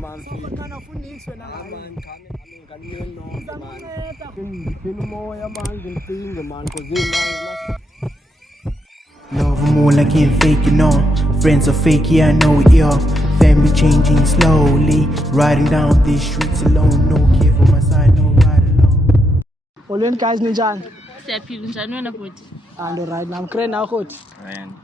man. Kana fundiswe na man kan no man. Kin moya man thing man cause man. Love more like ain't fake, you know. Friends are fake, yeah, I know it, yeah. Family changing slowly. Riding down these streets alone. No care for my side, no ride alone. Olwen guys ninjani? Siyaphila njani wena bhuti? And right now I'm crying now khoti. Cran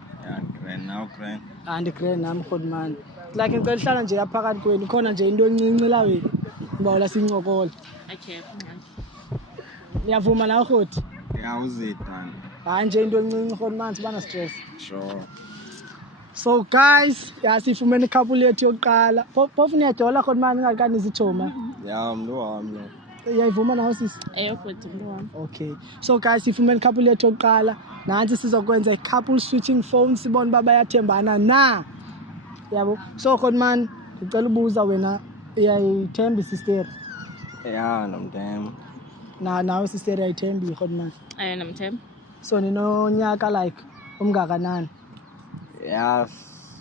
now cran. And crying now khoti man. Like ngicela hlala nje lapha phakathi kweni khona nje into encinci la wena. Ngibawula sincokola. Okay, manje. Niyavuma nawe khoti? Yeah, uzitana. Hayi nje into encinci khoti man sibana stress. Sure. So guys, sifumene couple yethu yokuqala. Phofu niyadola khona manje ngakani izithoma. Yeah, mlo wami lo. Uyayivuma nawe sisi? Bhuti mlo wami. Okay. So guys, sifumene couple yethu yokuqala. Nansi sizokwenza couple switching phones sibone baba yathembana na. Yabo. So khona man, ngicela ubuza wena uyayithemba isister? Yeah, nomdem. Nawe sister uyayithemba khona man. Namthemba. So ninonyaka like umngakanani? Yeah,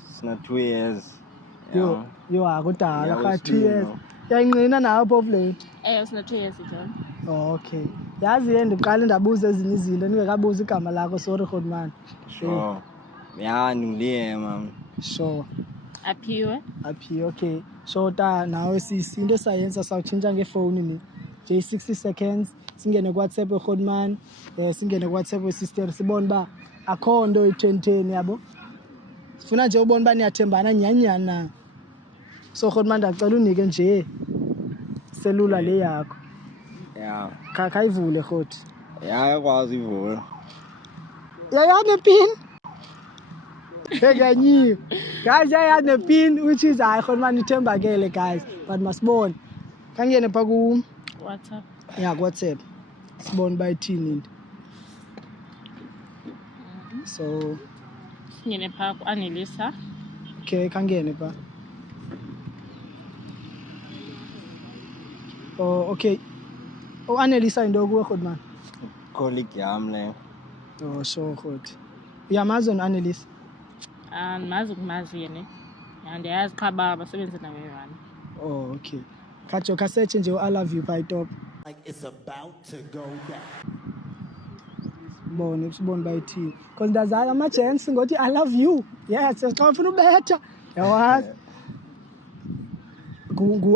it's not 2 years. Yo akudala Yeah, 2 years. Yayinqina nawe phofu le. Sina 2 years ago. Okay. Yazi yena ndiqala ndabuza ezinye izinto ningekabuza igama lakho sorry khona man. Sure. Yeah, ngiliye man. Sure. Aphiwe. Okay. So nawe into sayenza sawutshintsha ngefoni ni. Nje 60 seconds singene ku WhatsApp khona man. Singene ku WhatsApp sister sibone ba akho nto i1010 yabo. Sifuna nje ubone ba niyathembana nyanyana. So khona man ndacela unike nje selula le yakho. Yeah. Khayivule khoti. Yeah, yakwazi ivula. Yayane pin. Guys, yayane pin which is I khona man ithembakele guys but masibone. Kangene pha ku WhatsApp. Yeah, WhatsApp. Sibone bayithini into. So Ngene pha ku Anelisa. okay, kangene pha. Oh, okay. Oh, Anelisa into kuwe khona man. Colleague yami le. Oh, sure khoti. Uyamazi uAnelisa? Mazi ukumazi yena. Ndiyazi cha basebenza nawe yona. Oh, okay. Khathi khasearch nje I love you by top. Like it's about to go down. Sibone bayithini. Because ndazala ama-gents ngothi I love you. Yes, xa ufuna ubetha. Yawazi.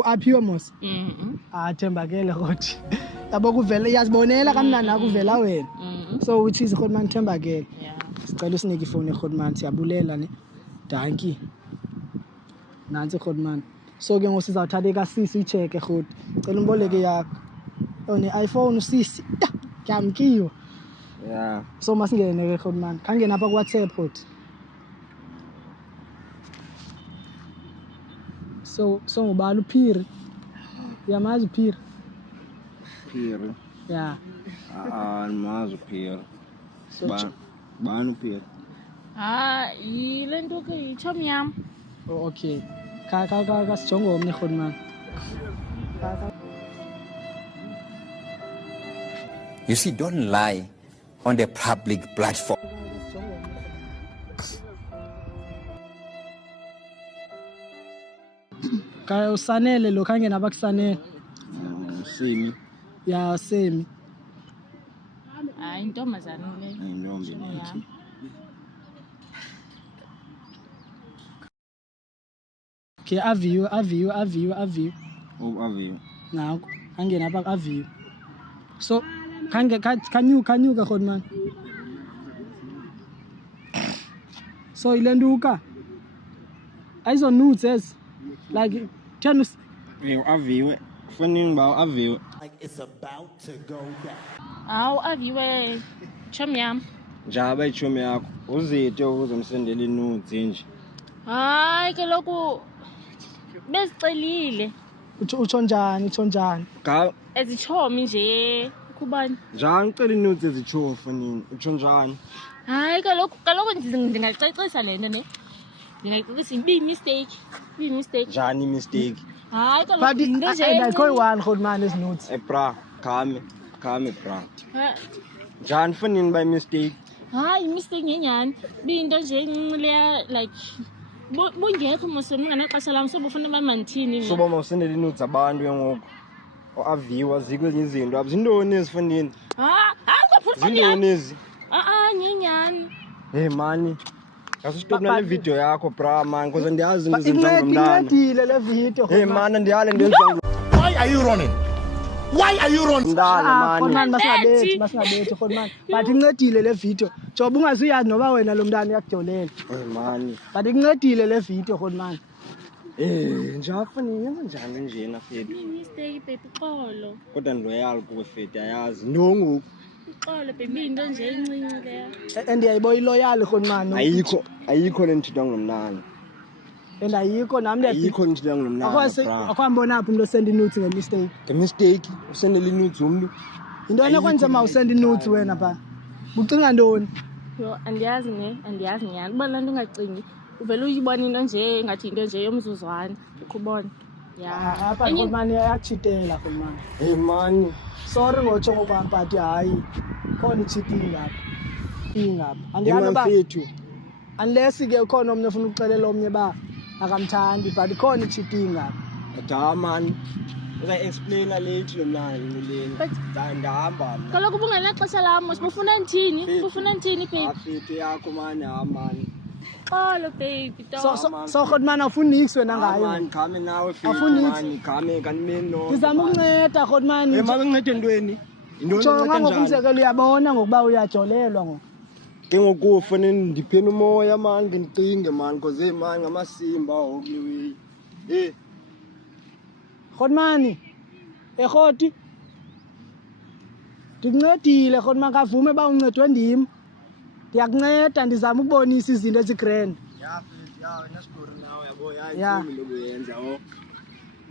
Aphiwe mos. Thembakele khoti. Yabo kuvela iyazibonela kamnandi nakuvela wena. So which is khona man thembakele. Yeah. Sicela usinike ifoni khona man siyabulela ne. Dankie. Nansi khona man. So ke ngosizawuthatha kasisi ucheck khoti. Cela umboleke yakho. One iPhone usisi. Kyamkiyo. Yeah. So masingene ke khona man. Khangena apha ku WhatsApp khoti. So ngubani uPhiri? Uyamazi uPhiri? Phiri. Yeah. Mazi uPhiri. So Bani uPhiri? Yile nto ke yichomi yami. oh, okay. Ka sijonge omnye khona man. You see, don't lie on the public platform. Ka usanele lo khangena abakusanele. Simi. Yeah, same. Intombazana le. Intombi. Yeah. Okay, aviyo. Oh, aviyo. Naku angena apha aviyo. So kanyuka khona man. So ilenduka. Ayizo nudes ez. Like 10 Aviwe. Kufanele ba aviwe. Like it's about to go down. Aviwe chomi yami. Njaba ichomi yakho. Uzithe uzomsendela inudes nje. Hayi ke lokhu bezicelile. utsho njani? Ga Ezichomi nje kubani? njani ucela inudes ezichofa nini? Utsho njani? Hayi kaloku ndingayicacisa le nto ne. Ndingayicacisa mistake. Njani mistake? Hayi But kaloku into nje. I call one khona man is nudes. Bra, khame bra. Njani fanini by mistake? Hayi mistake ngenyani. Binto nje encinci leya like bungekho mose ninganexesha lam sobufuna bamandithini soba mawusendele inudes abantu ke ngoku aviwa zikho ezinye izinto apha zintoni ezifundini zintoni ezi nyenyani mani ngasustop nale video yakho bra man because ndiyazi into incedile le video man ndiyale ndenza Why are you running? Why are you running? mntana khona masingabethi khona but incedile le video joba ungazuyazi noba wena lo mntana uyakujolela mani but incedile le video khona njafuni yenza njani njena fethu mistake baby xolo kodwa ndiloyal kuwe fethu ayazi ndongoku xolo baby into nje encinci leyo endiyayibo iloyal khona ayikho lentithwa ngomntana ayikho nami ayikho lentithwa ngomntana akwambona apha umuntu osenda inudes ngemistake usendele inudes umntu yintoni ekwenza ma usenda inudes wena pha ucinga ntoni yo andiyazi nyani uba laa nto ungacingi uvele uyibona into nje ingathi into nje yomzuzwana ukubona apha khomani yakutshitela khomani mani sorry ngotsho ngokwam but hayi khona i-cheating ingapha andiyanoba fethu unless ke ukhona omnye ofuna ukuxelela omnye ba akamthandi but ikhona i-cheating ngapha mani uza-explaina lethi lo mntana leni ndahamba mna kaloku ubungenaxesha lam bufuna ndithini baby fethu yakho mani mani xolo baby so khotmani awufuni nix wena ngayo mani khame nawe Awufuni mani khame kanimeni no ndizama ukunceda khotmani makuncede ntweni jonga ngokumzekelo uyabona ngokuba uyajolelwa ngoku ke ngoku ufune ndipheni umoya mani ngindicinge mani because mani ngamasimba okuleweyi khotmani ekhoti ndikuncedile khotmani kavume uba uncedwe ndim ndiyakunceda ndizama ukubonisa izinto ezigrand nasidori nawe yabo lokuyenza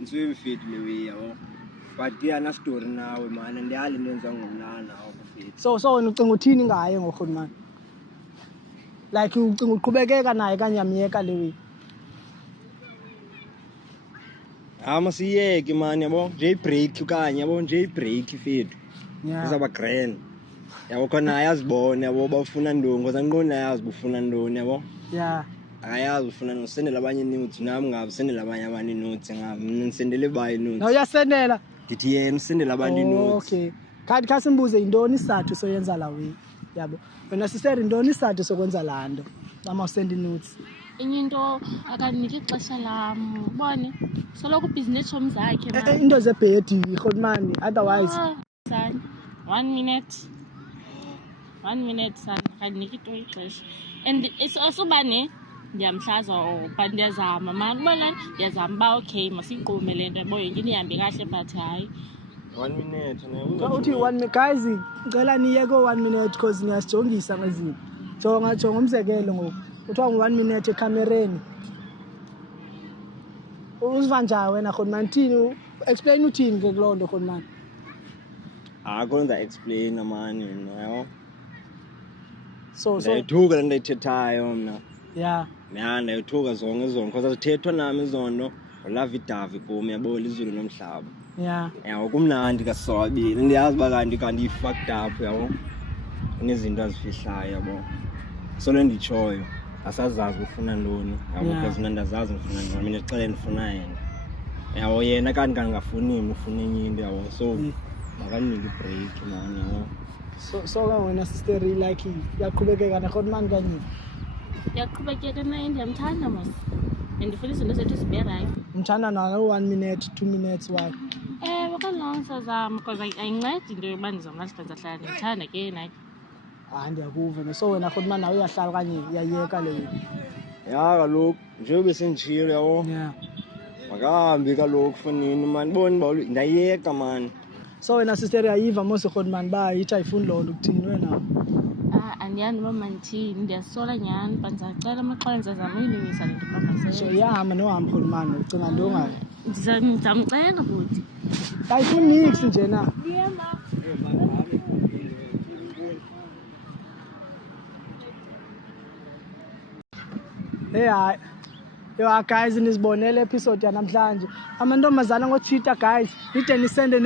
ntswebi fethu lewe yabo but nasidori nawe mani ndiyali into enziwa ngomnana fethu so wena ucinga uthini ngaye ngorhotmani like ucinga uqhubekeka naye kanye amyeka lewe masiyeke mani yabo nje ibreak okanye yabo nje ibreak fethu izawuba grand yabo khona ayazibona yabo bafuna ntoni because andiqondi ayazi bufuna ntoni yabo akayazi ufuna ntoni usendela abanye inudes nami ngabe usendela abanye abantu inudes ngabe mna ndisendele bayo inudes no uyasendela ndithi yena usendela abantu inudes okay khathi simbuze yintoni isizathu soyenza la way yabo wena siseri yintoni isizathu sokwenza laa nto ama usenda inudes enye into akanike ixesha lam ubone soloko ubhizinesi shom zakhe into zebhedi khotmani otherwise son 1 minute son akanike into ixesha and asubane ndiyamhlaza but ndiyazama mani uba lana ndiyazama uba okay masiyiqume le nto yabo yonke into ihambe kahle but hayi 1 minute uthi 1 minute guys ngicela niyeke 1 minute because niyasijongisa ngezinto jonga umzekelo ngoku kuthiwa ngu-1 minute ekhamereni uziva njani wena khotmani thini explain uthini ke kuloo nto khotmani akho explain mani yabo so ndayithuka le nto ayithethayo mna ndayithuka zonke because azithethwa nami izondo olava idavi kum yabo lizulu nomhlaba yabo kumnandi kaswabile ndiyazi uba kanti yi-fucked up yabo unezinto azifihlayo yabo so le nditshoyo asazazi ufuna ntoni yabo because mna ndazazi ndifuna ntoni mina xele ndifuna yena yabo yena kanti ngafuni mna ufuna enye into yabo so makanike ibreak mani yabo so ka wena sisteri like uyaqhubekeka nakhotmani kanye ndiyaqhubekeka naye ndiyamthanda mos and ndifuna izinto zethu zibe right mthanda nayo 1 minute 2 minutes why kalong sazama because ayincedi into yokuba ndizomlahlisa hlala ndimthanda ke naye ndiyakuva so wena khotmani nawe uyahlala kanye uyayeka leyo kaloku njengoba senditshilo yabo makahambi kaloku fonini mani boni uba ndayeka mani so wena sister uyayiva mos khotmani ba yithi ayifuni loo nto kuthini wena andiyani uba mandithini ndiyasola nyhani but ndizacela amaxhala ndizazama uyilungisa le nto uba masenze so iyahamba nohamba khotmani ucinga ntongani ndizamcela bhuti ayifuni nix nje na hayi guys nizibonele episode yanamhlanje amantombazana ngoTwitter guys nide nisende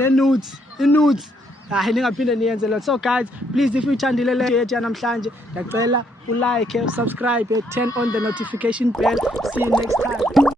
inudes hayi ningaphinde niyenze lo. So guys, please if uyithandile le yethu yanamhlanje, ngiyacela ulike, subscribe, turn on the notification bell. See you next time.